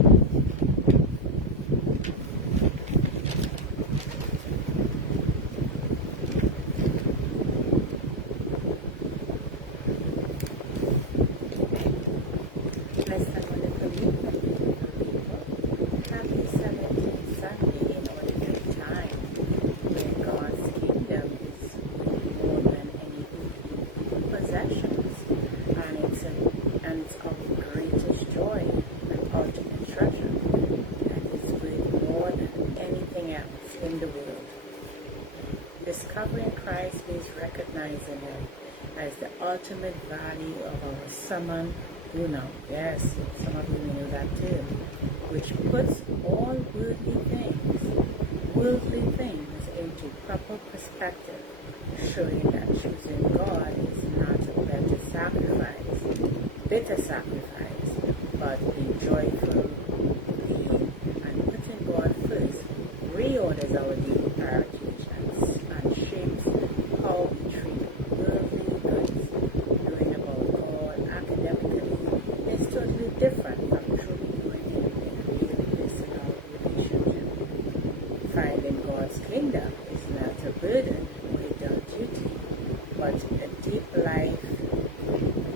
Let's have a little read. Happy 17th Sunday in ordinary time, where God's kingdom is more than any possessions, and it's our greatest joy and ultimate treasure, and it's worth more than anything else in the world. Discovering Christ is recognizing Him as the ultimate value of our summum unum. Yes, some of you may know that too. Which puts all worldly things into proper perspective, showing that choosing God is not a bitter sacrifice, but a joyful being, and putting God first reorders our daily priorities and shapes how we treat worldly goods. Knowing about God academically is totally different from truly knowing Him in a real personal relationship. Finding God's kingdom is not a burden or a dull duty, but a deep life,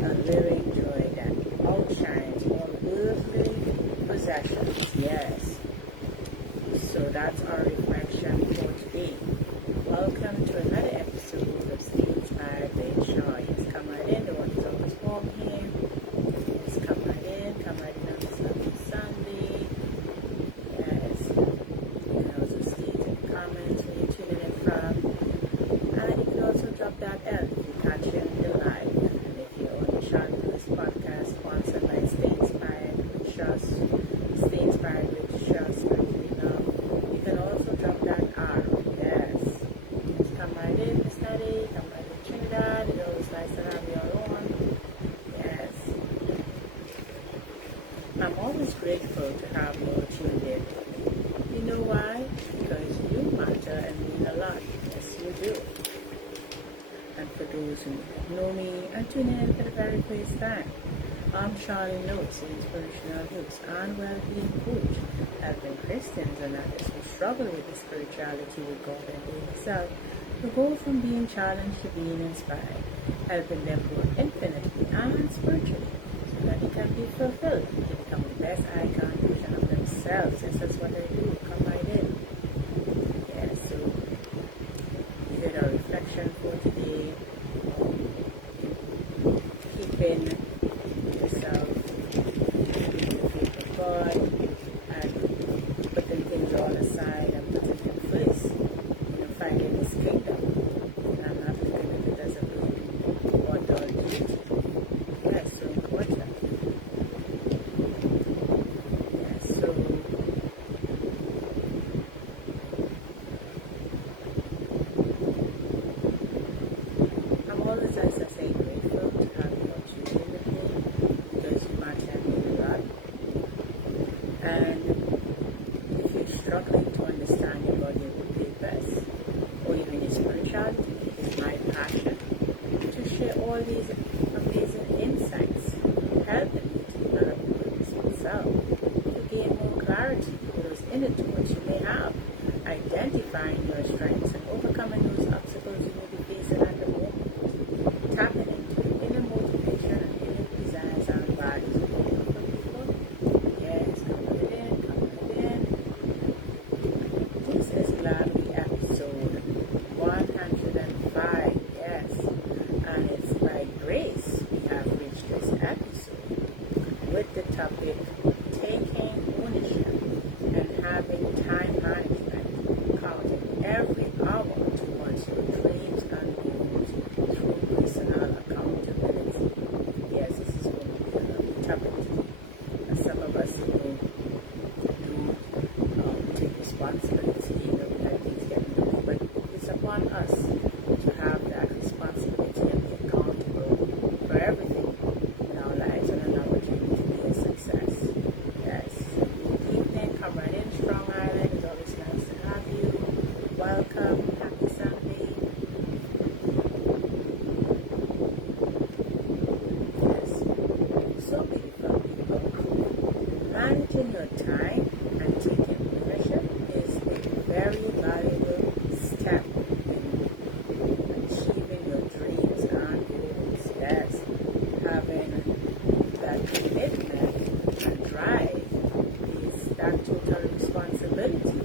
a living joy that outshines all worldly possessions. Yes. So that's our reflection for today. Welcome to another episode of Stay Inspired with Shaw. Yes, come right in. The one is always warm here. Yes, come right in on this lovely Sunday. Yes. You can also state in the comments where you're tuning in from. And you can also drop that L if you catch it in the live. And if you're on the Sharleen Lewis podcast sponsored by Stay Inspired with Shaw, Stay Inspired with Shaw, you can also drop that R. Yes. Just come right in, Miss Nettie. Come right in, Trinidad. It's always nice to have you all on. Yes. I'm always grateful to have you all tuned in. You know why? Because you matter and mean a lot. Yes, you do. And for those who know me and tune in for the very first time, I'm Sharleen Lewis, an inspirational host and well-being coach, helping Christians and others who struggle with the spirituality with God and being Himself to go from being challenged to being inspired, helping them grow infinitely and spiritually so that they can be fulfilled to become the best icon version of themselves. Yes, that's what I do. Come right in. Yeah, so we did our reflection for today. Keeping yourself in the faith of God and putting things all aside and putting Him first, finding His kingdom. And I'm not looking at it as a burden or dull duty. Yes, so important. Yes, so I'm always, as I say, grateful to have you all tuned in with me because you matter me a lot. And if you're struggling to understand your body and purpose, or even your spirituality, it's my passion to share all these amazing insights, helping you to develop your purpose itself, to gain more clarity for those inner thoughts you may have, identifying your strengths and overcoming those obstacles you may be facing at the moment, tapping into the inner motivation and inner desires and values of people. Yes, come right in. This is Gladly episode 105. Yes, and it's by grace we have reached this episode with the topic taking ownership and having time management, counting every hour towards your dreams and goals through personal accountability. Yes, this is going to be a topic today. And some of us do take responsibility, that things get done, but it's upon us to have that responsibility and be accountable for everything in our lives and in our journey to be a success. Yes, good evening, come right in, Strong Island. It's always nice to have you. Welcome, happy Sunday. Yes, so beautiful people. Managing your time, and taking ownership is a very valuable step in achieving your dreams and goals. Yes, having that commitment and drive is that total responsibility.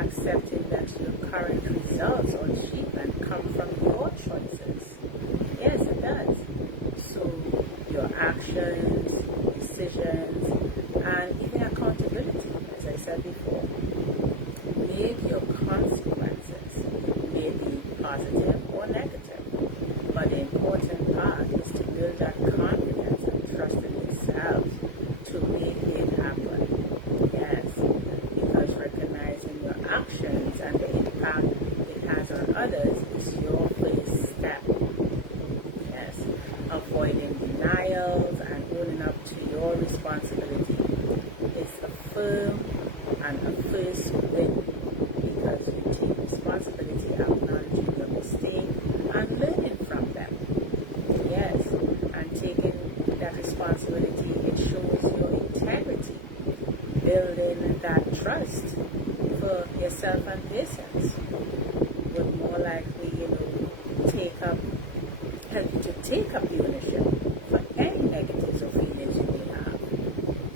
Accepting that your current results or achievement come from your choices. Yes, it does. So your actions, decisions, and even accountability, as I said before, make your consequences may be positive or negative. But the important part is to build that confidence and trust in yourself to make it happen. Yes, because recognizing your actions and the impact it has on others is your first step. Yes, avoiding denials and owning up to your responsibility is a firm and a first win because you take responsibility, acknowledging your mistake and learning from them. Yes, and taking that responsibility, it shows your integrity, building that trust for yourself and patience would more likely, help you to take up the ownership for any negatives or feelings you may have.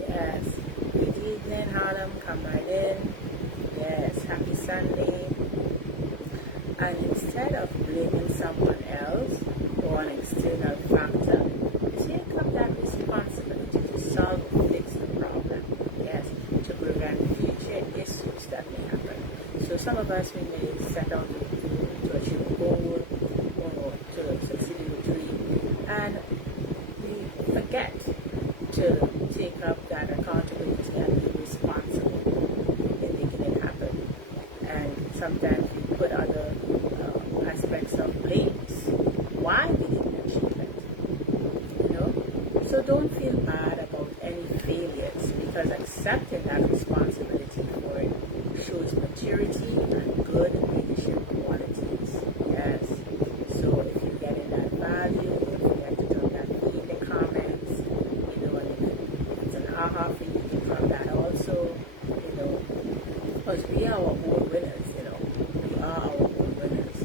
Yes, good evening, Harlem, come right in. Yes, happy Sunday. And instead of blaming someone else or an external factor, take up that responsibility to solve or fix the problem. Yes, to prevent future issues that may happen. So some of us, we may set out to achieve a goal or to succeed in a dream, and we forget to take up that accountability and be responsible in making it happen. And sometimes we put other aspects of blames. Why we didn't achieve it? So don't feel bad about any failures because accepting that responsibility for it shows maturity and good leadership qualities. Yes. So if you're getting that value, don't forget to drop that in the comments. And it's an aha for you from that also. Because we are our own winners. We are our own winners.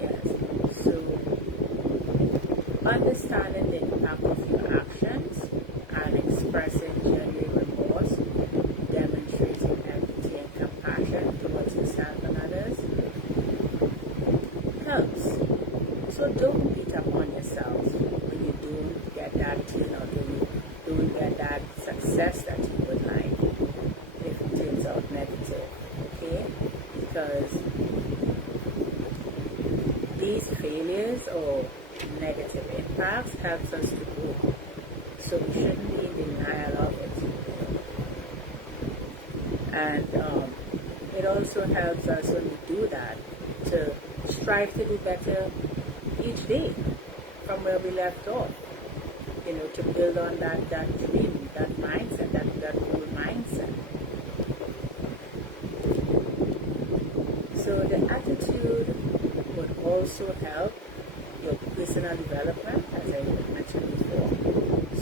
Yes. So understanding the impact of your actions and expressing genuine remorse, demonstrating empathy and compassion towards yourself and others helps. So don't beat up on yourself when you don't get that turnout, when you don't get that success that you would like if it turns out negative. Okay? Because these failures or negative impacts helps us to grow. So we shouldn't be in denial of it. And it also helps us when we do that to strive to do better each day from where we left off. To build on that dream, that mindset, that goal mindset. So the attitude would also help your personal development, as I mentioned before.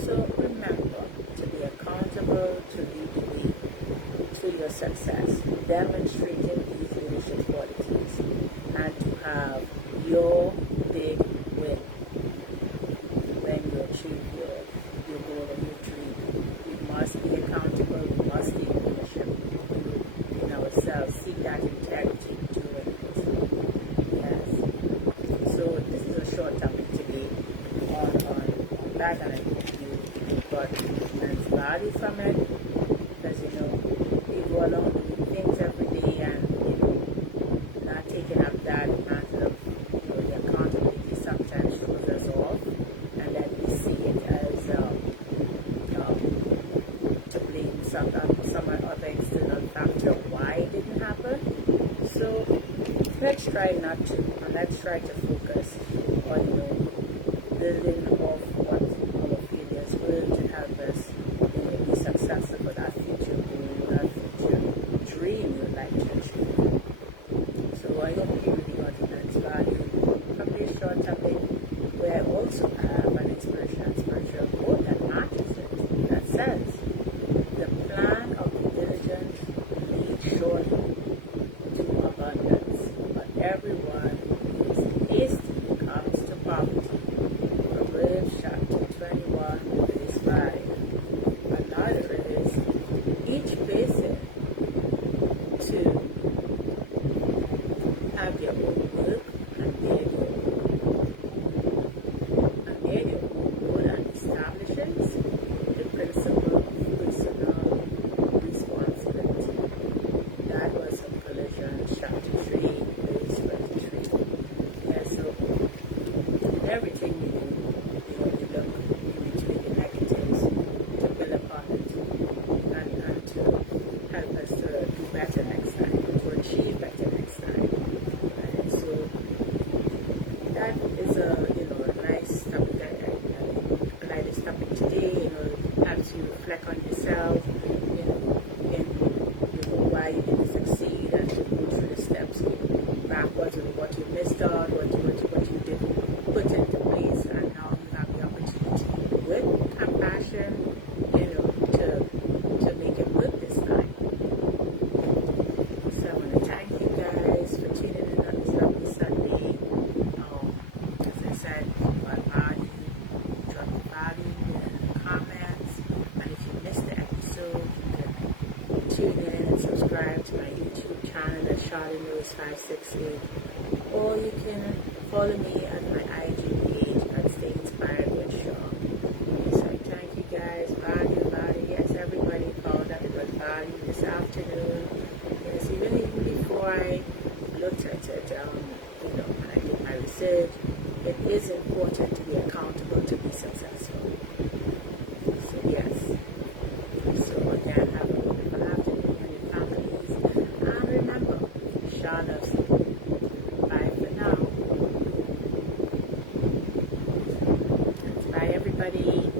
So remember to be accountable, to lead the way to your success, demonstrating these leadership qualities, and to have your big win when you achieve your goal and your dream. We must be accountable, we must take ownership in ourselves, seek that integrity doing it. Yes. So this is a short topic today on that, and I hope you got immense value from it, because we go along doing things every day and not taking up that matter of the accountability sometimes throws us off, and then we see it as to blame some other external factor why it didn't happen. So let's try not to, and let's try to focus on building off what our failures were to help us be successful for that future goal, that future dream we would like to achieve. So I hope you really got immense value from this short topic, where I also have an inspiration and spiritual quote that matches it, that says, "The plan tune in and subscribe to my YouTube channel at Sharleen Lewis 568, or you can follow me at my IG page at Stay Inspired with Shaw. Yes, I thank you guys. Body. Yes, everybody called that it was body this afternoon. Yes, even before I looked at it, when I did my research, it is important to be accountable to be successful. So yes. So again, have a wonderful afternoon and your families. And remember, Shaw loves you. Bye for now. Bye everybody.